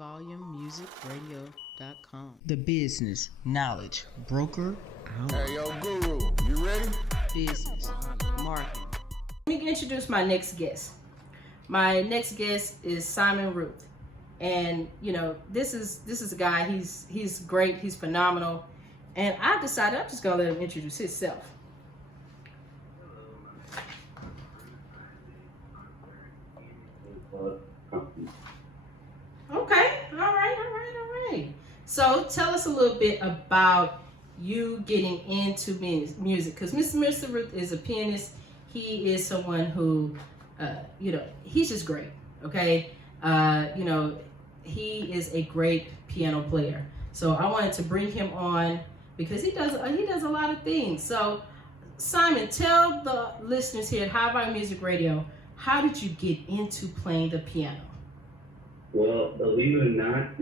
highvolumemusicradio.com. The business knowledge broker out. Hey, yo, Guru, you ready? Business, marketing. Let me introduce my next guest. My next guest is simonhruth, and this is a guy. He's great. He's phenomenal, and I decided I'm just gonna let him introduce himself. Okay, all right. So tell us a little bit about you getting into music, because Mr. Ruth is a pianist. He is someone who, he's just great. Okay, he is a great piano player. So I wanted to bring him on because he does a lot of things. So Simon, tell the listeners here at High Volume Music Radio, how did you get into playing the piano? Well, believe it or not,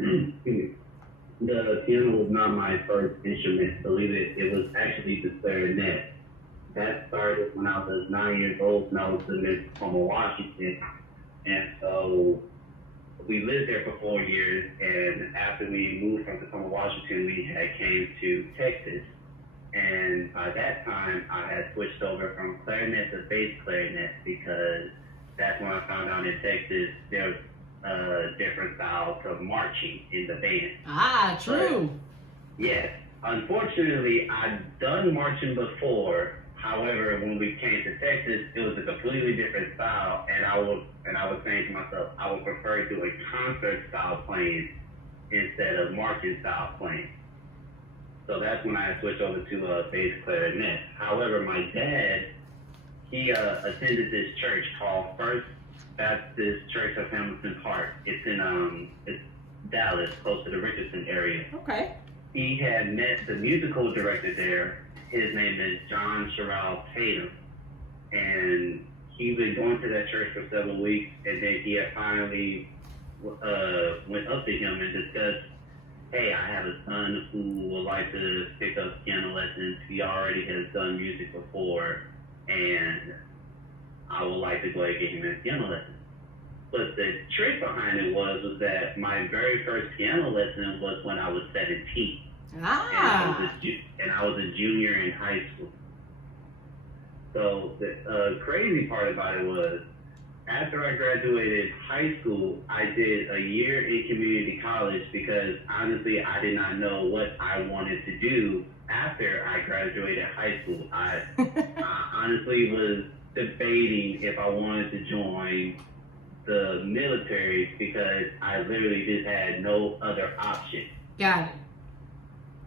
the piano was not my first instrument. Believe it was actually the clarinet. That started when I was 9 years old and I was living in Tacoma, Washington. And so we lived there for 4 years, and after we moved from Tacoma, Washington, we had came to Texas. And by that time, I had switched over from clarinet to bass clarinet because that's when I found out in Texas there's different styles of marching in the band. Ah, true. But, yes. Unfortunately, I'd done marching before. However, when we came to Texas, it was a completely different style, and I was saying to myself, I would prefer doing concert style playing instead of marching style playing. So that's when I switched over to bass clarinet. However, my dad, he attended this church called First Baptist Church of Hamilton Park. It's in it's Dallas, close to the Richardson area. Okay. He had met the musical director there. His name is John Sherrell Tatum, and he's been going to that church for several weeks, and then he had finally went up to him and discussed, hey, I have a son who would like to pick up piano lessons. He already has done music before, and I would like to go ahead and get him in piano lessons. But the trick behind it was that my very first piano lesson was when I was 17. Ah. And I was a junior in high school. So the crazy part about it was, after I graduated high school, I did a year in community college because honestly, I did not know what I wanted to do after I graduated high school. I honestly was debating if I wanted to join the military because I literally just had no other option. Got it.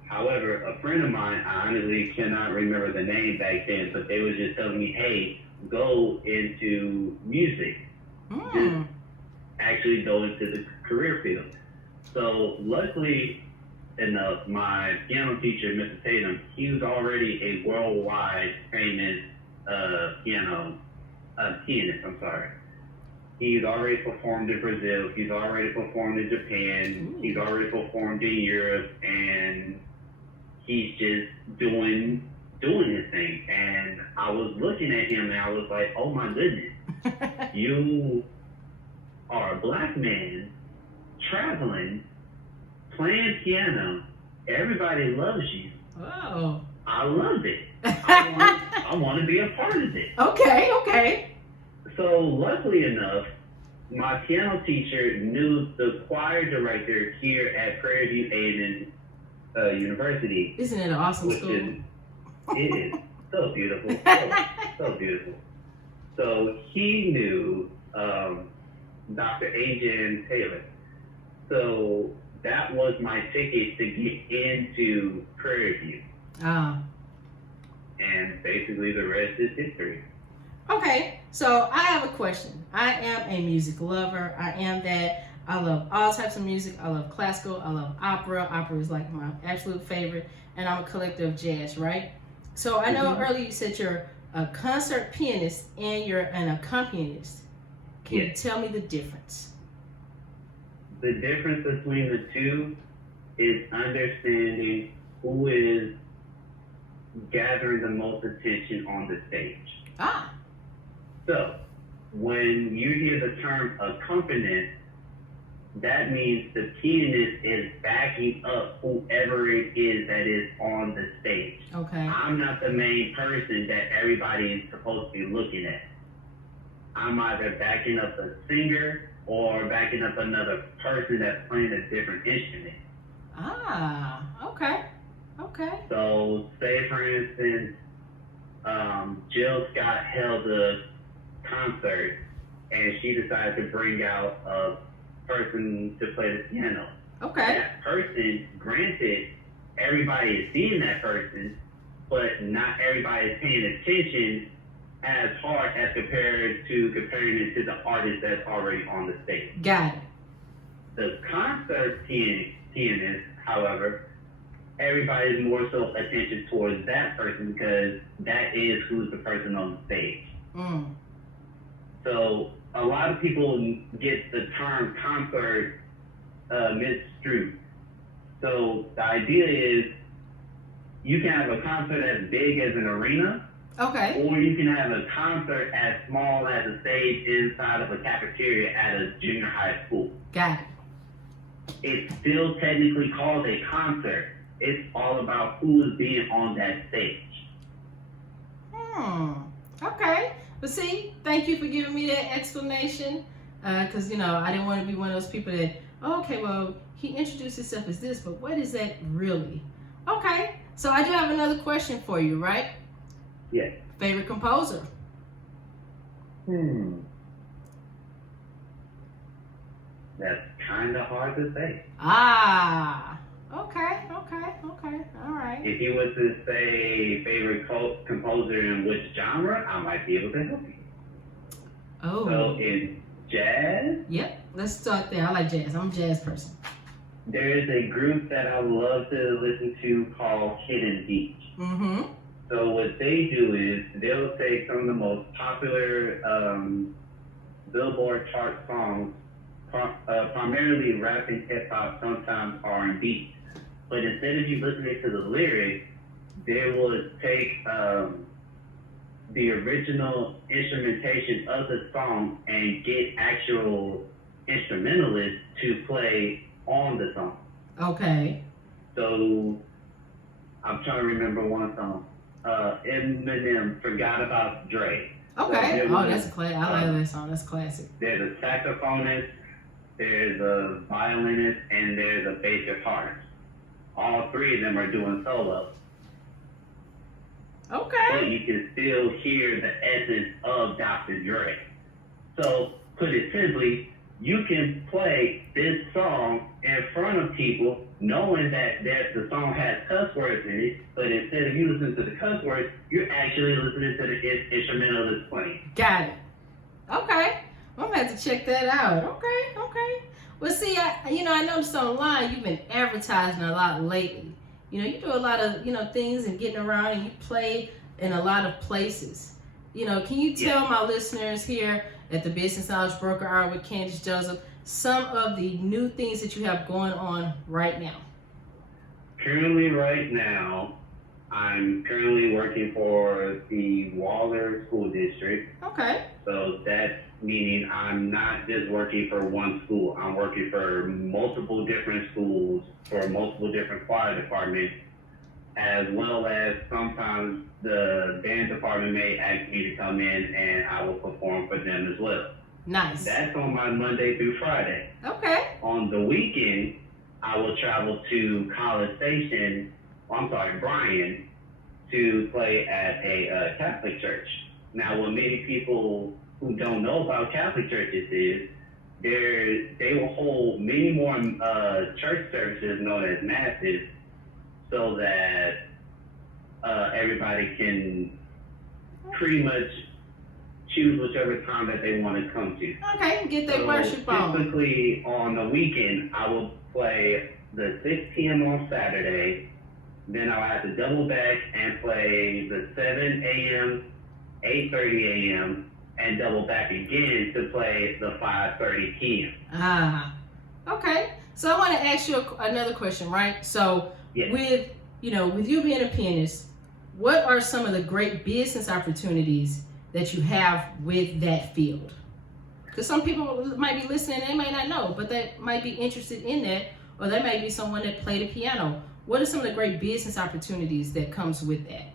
However, a friend of mine, I honestly cannot remember the name back then, but they were just telling me, hey, go into music. Just actually go into the career field. So luckily enough, my piano teacher, Mr. Tatum, he was already a worldwide famous pianist. He's already performed in Brazil. He's already performed in Japan. He's already performed in Europe, and he's just doing his thing. And I was looking at him and I was like, oh my goodness, you are a black man traveling, playing piano. Everybody loves you. Oh. I love it. I want to be a part of it. Okay. So luckily enough, my piano teacher knew the choir director here at Prairie View A&M University. Isn't it an awesome school? It is so beautiful, so beautiful. So he knew Dr. A.J. Taylor. So that was my ticket to get into Prairie View. Ah. And basically the rest is history. Okay, so I have a question. I am a music lover. I love all types of music. I love classical. I love opera. Opera is like my absolute favorite. And I'm a collector of jazz, right? So I know earlier you said you're a concert pianist and you're an accompanist. Can you tell me the difference? The difference between the two is understanding who is gathering the most attention on the stage. Ah. So, when you hear the term accompanist, that means the pianist is backing up whoever it is that is on the stage. Okay. I'm not the main person that everybody is supposed to be looking at. I'm either backing up a singer or backing up another person that's playing a different instrument. Ah, okay. Okay. So, say for instance, Jill Scott held a concert and she decided to bring out a person to play the piano. Okay. That person, granted, everybody is seeing that person, but not everybody is paying attention as hard as comparing it to the artist that's already on the stage. Got it. The concert pianist, however, everybody's more so attention towards that person because that is who's the person on the stage. Mm. So a lot of people get the term concert misconstrued. So the idea is you can have a concert as big as an arena, Okay. or you can have a concert as small as a stage inside of a cafeteria at a junior high school. Got it. It's still technically called a concert. It's all about who is being on that stage. Okay. But see, thank you for giving me that explanation. Because, I didn't want to be one of those people that, okay, well, he introduced himself as this, but what is that really? Okay. So I do have another question for you, right? Yes. Favorite composer? That's kind of hard to say. Ah. Okay. All right. If you were to say favorite composer in which genre, I might be able to help you. Oh. So in jazz, Yep. Let's start there. I like jazz. I'm a jazz person. there is a group that I love to listen to called Hidden Beach. Mm-hmm. So what they do is they'll take some of the most popular Billboard chart songs, primarily rap and hip hop, sometimes R&B. But instead of you listening to the lyrics, they will take the original instrumentation of the song and get actual instrumentalists to play on the song. Okay. So I'm trying to remember one song. Eminem Forgot About Dre. Okay. So Oh, that's a classic. I like that song. That's classic. There's a saxophonist, there's a violinist, and there's a bass guitarist. All three of them are doing solos. Okay. But you can still hear the essence of Dr. Dre. So, put it simply, you can play this song in front of people knowing that the song has cuss words in it, but instead of you listening to the cuss words, you're actually listening to the instrumental that's playing. Got it. Okay. I'm gonna have to check that out. Okay. Well, see, I noticed online you've been advertising a lot lately. You do a lot of, things and getting around, and you play in a lot of places. Can you tell my listeners here at the Business Knowledge Broker Hour with Candace Joseph some of the new things that you have going on right now? Currently, right now, I'm currently working for the Waller School District. Okay. So that's meaning I'm not just working for one school. I'm working for multiple different schools, for multiple different choir departments, as well as sometimes the band department may ask me to come in and I will perform for them as well. Nice. That's on my Monday through Friday. Okay. On the weekend, I will travel to College Station, Bryan, to play at a Catholic church. Now, what many people who don't know about Catholic churches is they will hold many more church services known as masses so that everybody can pretty much choose whichever time that they want to come to. Okay, get their worship on. Typically on the weekend, I will play the 6 p.m. on Saturday. Then I'll have to double back and play the 7 a.m., 8:30 a.m., and double back again to play the 5:30 p.m. Okay. So I want to ask you another question, right? So Yes. with you being a pianist, what are some of the great business opportunities that you have with that field? Because some people might be listening and they may not know, but they might be interested in that, or they might be someone that played the piano. What are some of the great business opportunities that comes with that?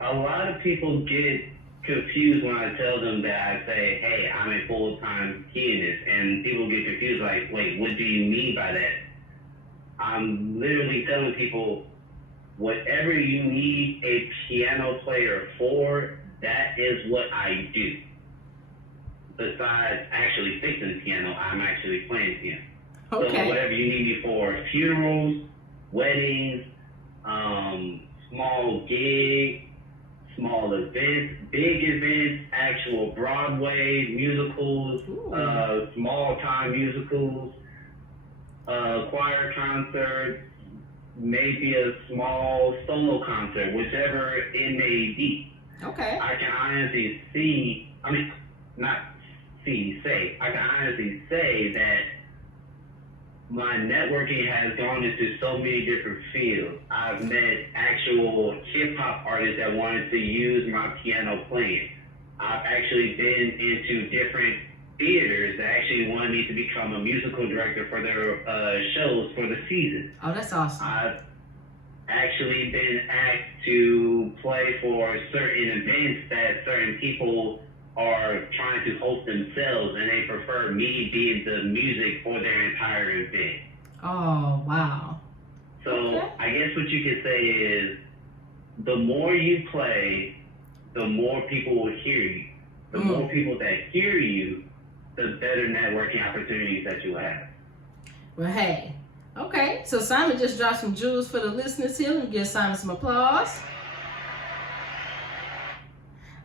A lot of people get confused when I tell them that I say, hey, I'm a full-time pianist, and people get confused like, wait, what do you mean by that? I'm literally telling people, whatever you need a piano player for, that is what I do. Besides actually fixing the piano, I'm actually playing piano. Okay. So whatever you need me for, funerals, weddings, small gigs, small events, big events, actual Broadway musicals, small time musicals, choir concerts, maybe a small solo concert, whichever it may be. Okay. I can honestly I can honestly say that my networking has gone into so many different fields. I've met actual hip-hop artists that wanted to use my piano playing. I've actually been into different theaters that actually wanted me to become a musical director for their shows for the season. Oh, that's awesome. I've actually been asked to play for certain events that certain people are trying to host themselves, and they prefer me being the music for their entire event. Oh, wow. So Okay. I guess what you could say is, the more you play, the more people will hear you. The more people that hear you, the better networking opportunities that you have. Well, hey. Okay, so Simon just dropped some jewels for the listeners here. Let me give Simon some applause.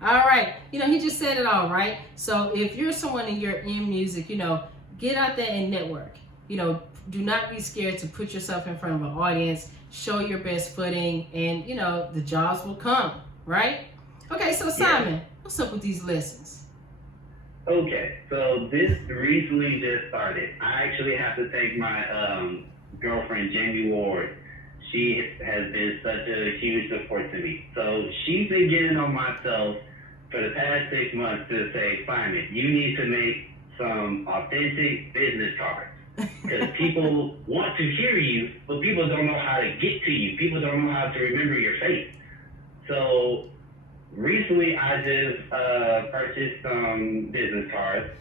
All right, he just said it all, right? So if you're someone and you're in music, get out there and network. Do not be scared to put yourself in front of an audience, show your best footing, and, the jobs will come, right? Okay, so Simon, what's up with these lessons? Okay, so this recently just started. I actually have to thank my girlfriend, Jamie Ward. She has been such a huge support to me. So she's been getting on myself for the past 6 months to say, Simon, you need to make some authentic business cards. Because people want to hear you, but people don't know how to get to you. People don't know how to remember your face. So recently I just purchased some business cards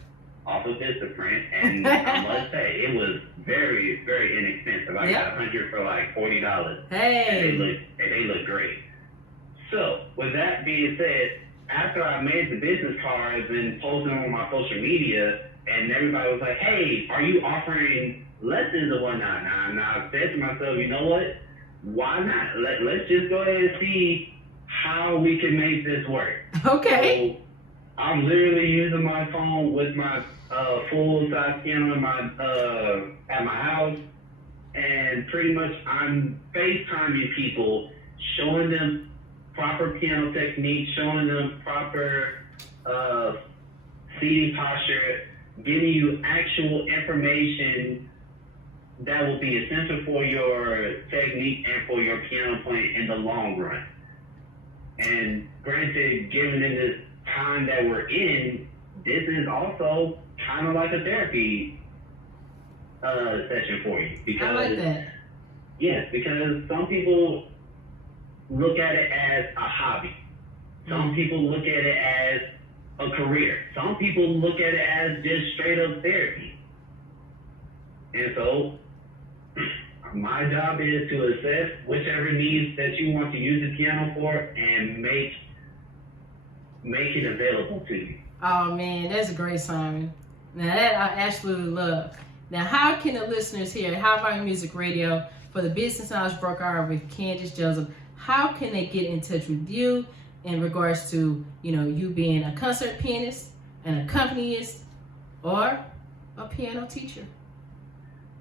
off of Vistaprint, and I must say, it was very, very inexpensive. I got 100 for like $40. Hey! And they look great. So, with that being said, after I made the business cards and posted them on my social media, and everybody was like, hey, are you offering lessons or whatnot? And I said to myself, you know what? Why not? Let's just go ahead and see how we can make this work. Okay. So, I'm literally using my phone with my full-size piano at my house, and pretty much I'm FaceTiming people, showing them proper piano technique, showing them proper seating posture, giving you actual information that will be essential for your technique and for your piano playing in the long run. And granted, given in this time that we're in, this is also kind of like a therapy session for you. Because, I like that. Yes, because some people look at it as a hobby. Some people look at it as a career. Some people look at it as just straight up therapy. And so my job is to assess whichever needs that you want to use the piano for and make it available to you. Oh man, that's great, Simon. Now that I absolutely love. Now, how can the listeners here at How About Music Radio for the Business Knowledge Broker Hour with Candace Joseph, how can they get in touch with you in regards to, you being a concert pianist, an accompanist, or a piano teacher?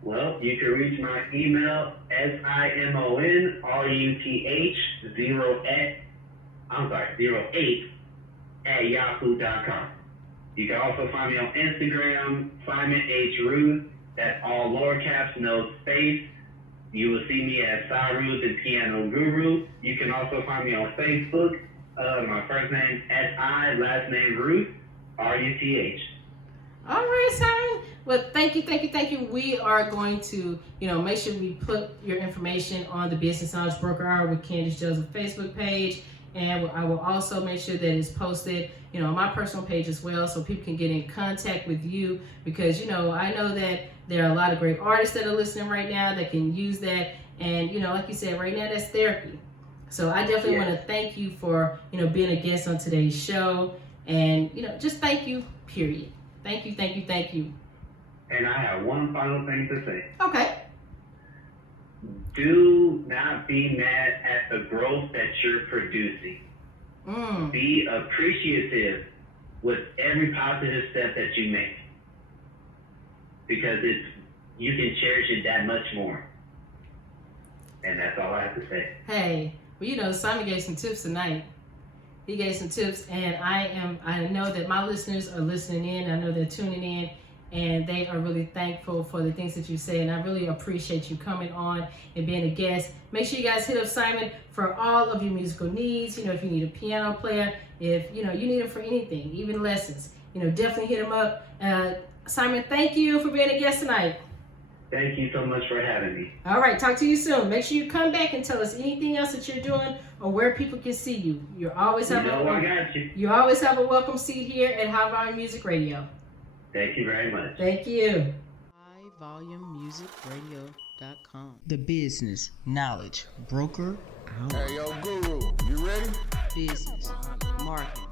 Well, you can reach my email, simonruth08 You can also find me on Instagram, simonhruth. That's all lower caps, no space. You will see me as simonhruth and Piano Guru. You can also find me on Facebook. My first name S-I, last name Ruth, R-U-T-H. All right, Simon. Well, thank you. We are going to, make sure we put your information on the Business Knowledge Broker Hour with Candace Joseph Facebook page, and I will also make sure that it's posted, on my personal page as well, so people can get in contact with you. Because I know that there are a lot of great artists that are listening right now that can use that, and like you said, right now that's therapy. So I definitely want to thank you for being a guest on today's show, and just thank you. Period. Thank you. And I have one final thing to say. Okay. Do not be mad at the growth that you're producing. Be appreciative with every positive step that you make, because you can cherish it that much more. And that's all I have to say. Hey, well, Simon gave some tips tonight. He gave some tips, and I know that my listeners are listening in. I know they're tuning in, and they are really thankful for the things that you say, and I really appreciate you coming on and being a guest. Make sure you guys hit up Simon for all of your musical needs. If you need a piano player, if you need him for anything, even lessons, definitely hit him up. Simon, thank you for being a guest tonight. Thank you so much for having me. All right, talk to you soon. Make sure you come back and tell us anything else that you're doing or where people can see you. You always have I got you. You always have a welcome seat here at High Volume Music Radio. Thank you very much. Thank you. highvolumemusicradio.com. The Business Knowledge Broker out. Hey, yo, Guru, you ready? Business, marketing,